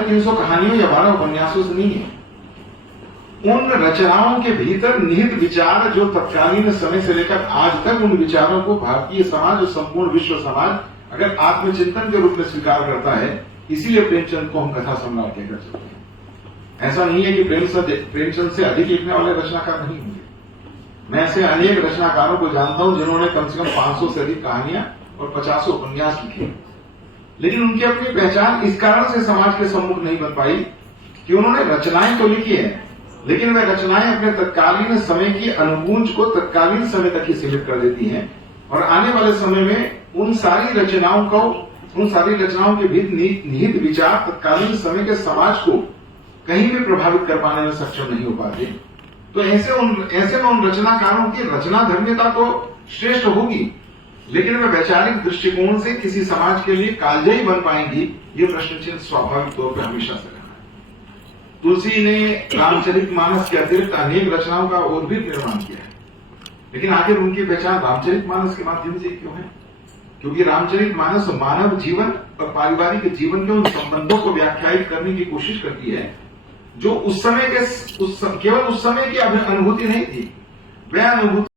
300 कहानियों या 12 उपन्यासों से नहीं है। उन रचनाओं के भीतर निहित विचार जो तत्कालीन समय से लेकर आज तक उन विचारों को भारतीय समाज और संपूर्ण विश्व समाज अगर आत्मचिंतन के रूप में स्वीकार करता है, इसीलिए प्रेमचंद को हम कथा सम्राट कहकर चलते हैं। ऐसा नहीं है कि प्रेमचंद से अधिक लिखने वाले रचनाकार नहीं होंगे। मैं ऐसे अनेक रचनाकारों को जानता हूं जिन्होंने कम से कम 500 से अधिक कहानियां और 50 उपन्यास लिखे, लेकिन उनकी अपनी पहचान इस कारण से समाज के सम्मुख नहीं बन पाई कि उन्होंने रचनाएं तो लिखी है, लेकिन वे रचनाएं अपने तत्कालीन समय की अनुगूंज को तत्कालीन समय तक ही सीमित कर देती हैं और आने वाले समय में उन सारी रचनाओं के भीतर निहित विचार तत्कालीन समय के समाज को कहीं भी प्रभावित कर पाने में सक्षम नहीं हो पाते। तो ऐसे में उन रचनाकारों की रचना धर्मिता तो श्रेष्ठ होगी, लेकिन वे वैचारिक दृष्टिकोण से किसी समाज के लिए कालजयी बन पाएंगी, ये प्रश्न चिन्ह स्वाभाविक तौर पर हमेशा से रहा है। तुलसी ने रामचरितमानस के अतिरिक्त अनेक रचनाओं का और भी निर्माण किया है, लेकिन आखिर उनकी पहचान रामचरितमानस के माध्यम से क्यों है? क्योंकि रामचरितमानस मानव जीवन और पारिवारिक जीवन के उन संबंधों को व्याख्यायित करने की कोशिश करती है जो केवल उस समय की अनुभूति नहीं थी, वह अनुभूति